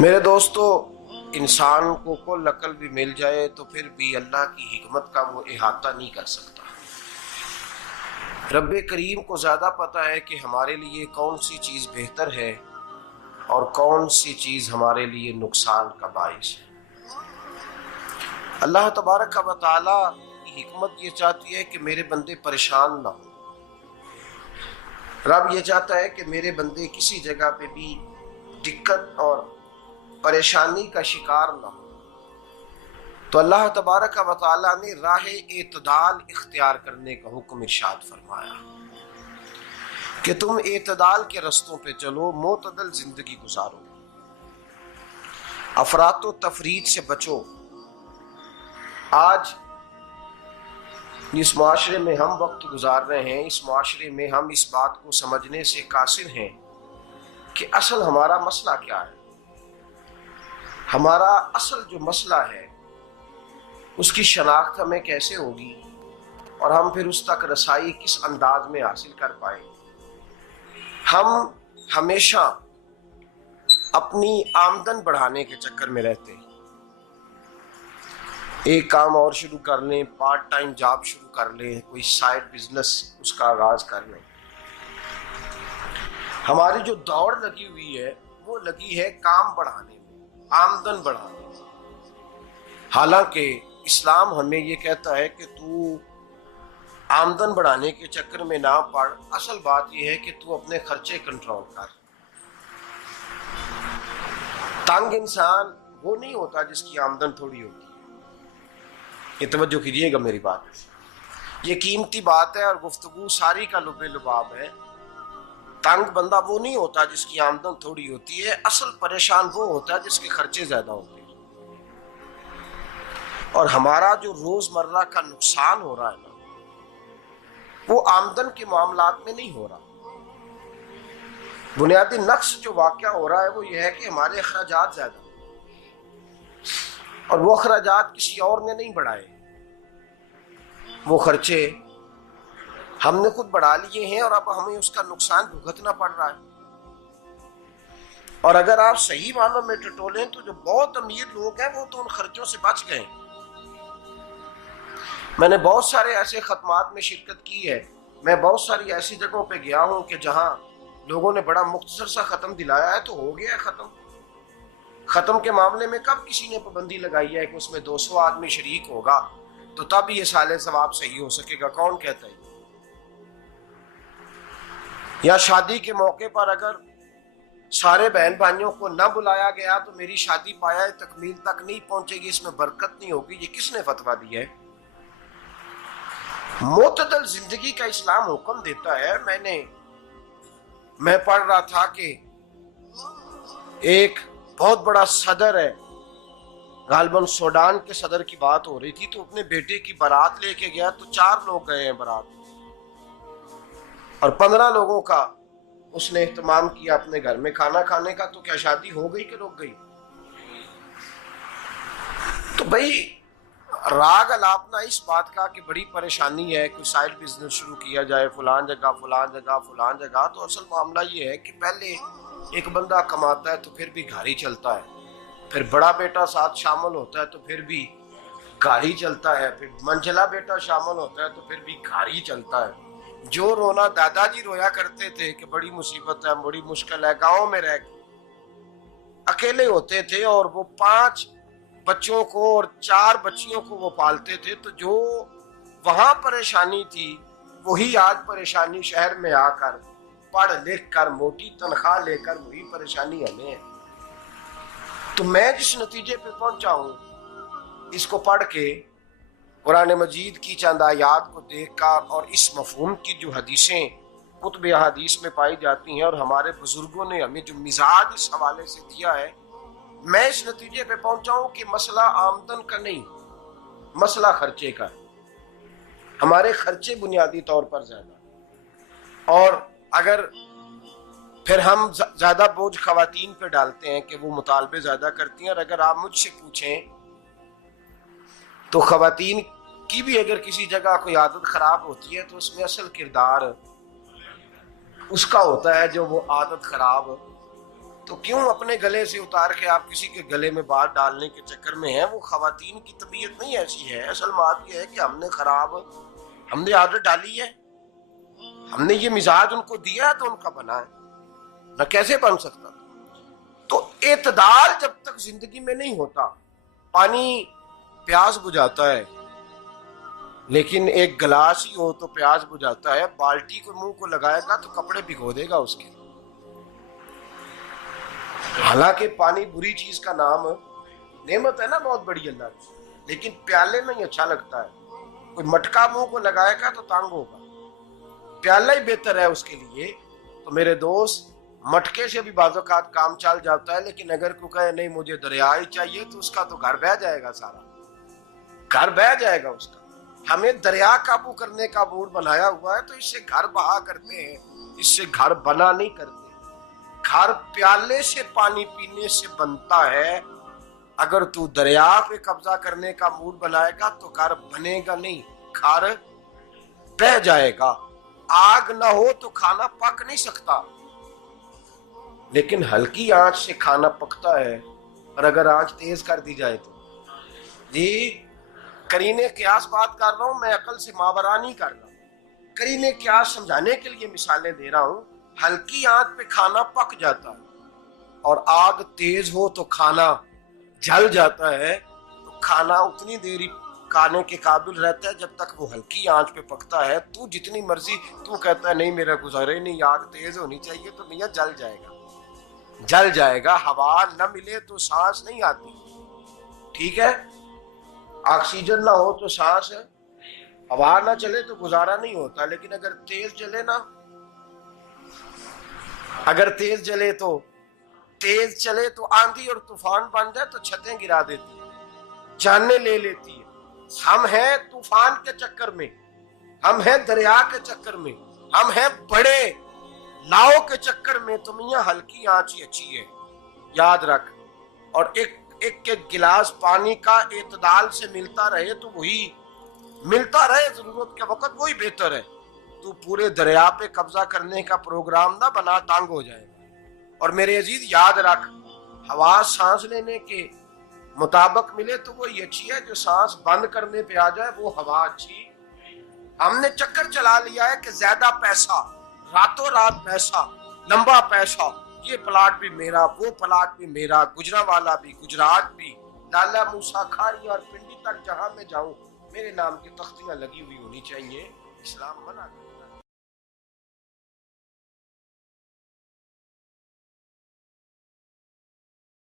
میرے دوستو، انسان کو کل عقل بھی مل جائے تو پھر بھی اللہ کی حکمت کا وہ احاطہ نہیں کر سکتا۔ رب کریم کو زیادہ پتہ ہے کہ ہمارے لیے کون سی چیز بہتر ہے اور کون سی چیز ہمارے لیے نقصان کا باعث ہے۔ اللہ تبارک و تعالی کی حکمت یہ چاہتی ہے کہ میرے بندے پریشان نہ ہوں۔ رب یہ چاہتا ہے کہ میرے بندے کسی جگہ پہ بھی دقت اور پریشانی کا شکار نہ ہو، تو اللہ تبارک و تعالی نے راہ اعتدال اختیار کرنے کا حکم ارشاد فرمایا کہ تم اعتدال کے رستوں پہ چلو، معتدل زندگی گزارو، افراط و تفریط سے بچو۔ آج جس معاشرے میں ہم وقت گزار رہے ہیں، اس معاشرے میں ہم اس بات کو سمجھنے سے قاصر ہیں کہ اصل ہمارا مسئلہ کیا ہے۔ ہمارا اصل جو مسئلہ ہے اس کی شناخت ہمیں کیسے ہوگی اور ہم پھر اس تک رسائی کس انداز میں حاصل کر پائیں۔ ہم ہمیشہ اپنی آمدن بڑھانے کے چکر میں رہتے ہیں، ایک کام اور شروع کر لیں، پارٹ ٹائم جاب شروع کر لیں، کوئی سائیڈ بزنس اس کا آغاز کر لیں۔ ہماری جو دوڑ لگی ہوئی ہے وہ لگی ہے کام بڑھانے میں، آمدن بڑھانے میں، حالانکہ اسلام ہمیں یہ کہتا ہے کہ تو آمدن بڑھانے کے چکر میں نہ پڑ، اصل بات یہ ہے کہ تو اپنے خرچے کنٹرول کر۔ تنگ انسان وہ نہیں ہوتا جس کی آمدن تھوڑی ہوتی ہے، یہ توجہ کیجیے گا میری بات، یہ قیمتی بات ہے اور گفتگو ساری کا لب لباب ہے۔ تنگ بندہ وہ نہیں ہوتا جس کی آمدن تھوڑی ہوتی ہے، اصل پریشان وہ ہوتا ہے جس کے خرچے زیادہ ہوتے ہیں۔ اور ہمارا جو روزمرہ کا نقصان ہو رہا ہے نا، وہ آمدن کے معاملات میں نہیں ہو رہا۔ بنیادی نقص جو واقعہ ہو رہا ہے وہ یہ ہے کہ ہمارے اخراجات زیادہ ہیں، اور وہ اخراجات کسی اور نے نہیں بڑھائے، وہ خرچے ہم نے خود بڑھا لیے ہیں اور اب ہمیں اس کا نقصان بھگتنا پڑ رہا ہے۔ اور اگر آپ صحیح معنوں میں ٹٹولیں تو جو بہت امیر لوگ ہیں وہ تو ان خرچوں سے بچ گئے۔ میں نے بہت سارے ایسے ختمات میں شرکت کی ہے، میں بہت ساری ایسی جگہوں پہ گیا ہوں کہ جہاں لوگوں نے بڑا مختصر سا ختم دلایا ہے تو ہو گیا ہے ختم۔ ختم کے معاملے میں کب کسی نے پابندی لگائی ہے کہ اس میں 200 آدمی شریک ہوگا تو تب یہ سال ثواب صحیح ہو سکے گا؟ کون کہتا ہے؟ یا شادی کے موقع پر اگر سارے بہن بھائیوں کو نہ بلایا گیا تو میری شادی پایہ تکمیل تک نہیں پہنچے گی، اس میں برکت نہیں ہوگی، یہ کس نے فتویٰ دیا ہے؟ معتدل زندگی کا اسلام حکم دیتا ہے۔ میں پڑھ رہا تھا کہ ایک بہت بڑا صدر ہے، غالباً سوڈان کے صدر کی بات ہو رہی تھی، تو اپنے بیٹے کی بارات لے کے گیا تو 4 لوگ گئے ہیں بارات، اور 15 لوگوں کا اس نے اہتمام کیا اپنے گھر میں کھانا کھانے کا۔ تو کیا شادی ہو گئی کہ رک گئی؟ تو بھائی راگ الاپنا اس بات کا کہ بڑی پریشانی ہے، کوئی سائیڈ بزنس شروع کیا جائے فلان جگہ فلان جگہ فلان جگہ، تو اصل معاملہ یہ ہے کہ پہلے ایک بندہ کماتا ہے تو پھر بھی گھر ہی چلتا ہے، پھر بڑا بیٹا ساتھ شامل ہوتا ہے تو پھر بھی گھر ہی چلتا ہے، پھر منجلا بیٹا شامل ہوتا ہے تو پھر بھی گھر ہی چلتا ہے۔ جو رونا دادا جی رویا کرتے تھے کہ بڑی مصیبت ہے، بڑی مشکل ہے، گاؤں میں رہ اکیلے ہوتے تھے اور وہ 5 بچوں کو اور 4 بچیوں کو وہ پالتے تھے، تو جو وہاں پریشانی تھی وہی آج پریشانی شہر میں آ کر پڑھ لکھ کر موٹی تنخواہ لے کر وہی پریشانی ہمیں ہے۔ تو میں جس نتیجے پہ پہنچا ہوں اس کو پڑھ کے، قرآن مجید کی چند آیات کو دیکھ کر اور اس مفہوم کی جو حدیثیں کتب احادیث میں پائی جاتی ہیں اور ہمارے بزرگوں نے ہمیں جو مزاج اس حوالے سے دیا ہے، میں اس نتیجے پہ پہنچا ہوں کہ مسئلہ آمدن کا نہیں، مسئلہ خرچے کا ہے۔ ہمارے خرچے بنیادی طور پر زیادہ، اور اگر پھر ہم زیادہ بوجھ خواتین پہ ڈالتے ہیں کہ وہ مطالبے زیادہ کرتی ہیں، اور اگر آپ مجھ سے پوچھیں تو خواتین کی بھی اگر کسی جگہ کوئی عادت خراب ہوتی ہے تو اس میں اصل کردار اس کا ہوتا ہے جو وہ عادت خراب تو کیوں اپنے گلے سے اتار کے آپ کسی کے گلے میں بات ڈالنے کے چکر میں ہیں؟ وہ خواتین کی طبیعت نہیں ایسی ہے. اصل بات یہ ہے کہ ہم نے عادت ڈالی ہے، ہم نے یہ مزاج ان کو دیا ہے تو ان کا بنا ہے، نہ کیسے بن سکتا. تو اعتدال جب تک زندگی میں نہیں ہوتا، پانی پیاس بجھاتا ہے لیکن ایک گلاس ہی ہو تو پیاس بجھاتا ہے، بالٹی کو منہ کو لگائے گا تو کپڑے بھگو دے گا اس کے. حالانکہ پانی بری چیز کا نام نعمت ہے نا بہت بڑی اللہ کی، لیکن پیالے میں ہی اچھا لگتا ہے. کوئی مٹکا منہ کو لگائے گا تو تانگ ہوگا، پیالہ ہی بہتر ہے اس کے لیے. تو میرے دوست، مٹکے سے بھی بعض اوقات کام چل جاتا ہے، لیکن اگر کوئی کہے نہیں مجھے دریا ہی چاہیے تو اس کا تو گھر بہ جائے گا، سارا گھر بہ جائے گا اس کا. ہمیں دریا قابو کرنے کا موڈ بنایا ہوا ہے تو اس سے گھر بہا کرتے ہیں، اس سے گھر بنا نہیں کرتے. گھر پیالے سے پانی پینے سے بنتا ہے. اگر تو دریا پہ قبضہ کرنے کا موڈ بنائے گا تو گھر بنے گا نہیں، گھر بہ جائے گا. آگ نہ ہو تو کھانا پک نہیں سکتا، لیکن ہلکی آنچ سے کھانا پکتا ہے. اور اگر آنچ تیز کر دی جائے تو جی قرینے قیاس بات کر رہا ہوں، میں عقل سے ماورا نہیں کر رہا. قرینے قیاس سمجھانے کے لیے مثالیں دے رہا ہوں. ہلکی آنچ پہ کھانا پک جاتا ہے اور آگ تیز ہو تو کھانا جل جاتا ہے. تو کھانا اتنی دیر کھانے کے قابل رہتا ہے جب تک وہ ہلکی آنچ پہ پکتا ہے. تو جتنی مرضی تو کہتا ہے نہیں میرا گزارے نہیں، آگ تیز ہونی چاہیے، تو میاں جل جائے گا، جل جائے گا. ہوا نہ ملے تو سانس نہیں آتی، ٹھیک ہے؟ آکسیجن نہ ہو تو سانس ہے، ہوا نہ چلے تو گزارا نہیں ہوتا. لیکن اگر تیز جلے نا، اگر تیز جلے تو تیز چلے تو آندھی اور طوفان بن جائے تو چھتیں گرا دیتی ہے، جانیں لے لیتی ہے. ہم ہیں طوفان کے چکر میں، ہم ہیں دریا کے چکر میں، ہم ہیں بڑے لاؤ کے چکر میں. تو میاں ہلکی آنچ ہی اچھی ہے، یاد رکھ. اور ایک گلاس پانی کا اعتدال سے ملتا رہے تو وہی ملتا رہے، ضرورت کے وقت وہی بہتر ہے. تو پورے دریا پہ قبضہ کرنے کا پروگرام نہ بنا، تانگ ہو جائے گا. اور میرے عزیز یاد رکھ، ہوا سانس لینے کے مطابق ملے تو وہی اچھی ہے، جو سانس بند کرنے پہ آ جائے وہ ہوا اچھی. ہم نے چکر چلا لیا ہے کہ زیادہ پیسہ، راتوں رات پیسہ، لمبا پیسہ، یہ پلاٹ بھی میرا، وہ پلاٹ بھی میرا، گجرانوالا بھی، گجرات بھی، لالا موسیٰ کھاری اور پنڈی تک جہاں میں جاؤں میرے نام کی تختیاں لگی ہوئی ہونی چاہیے. اسلام منع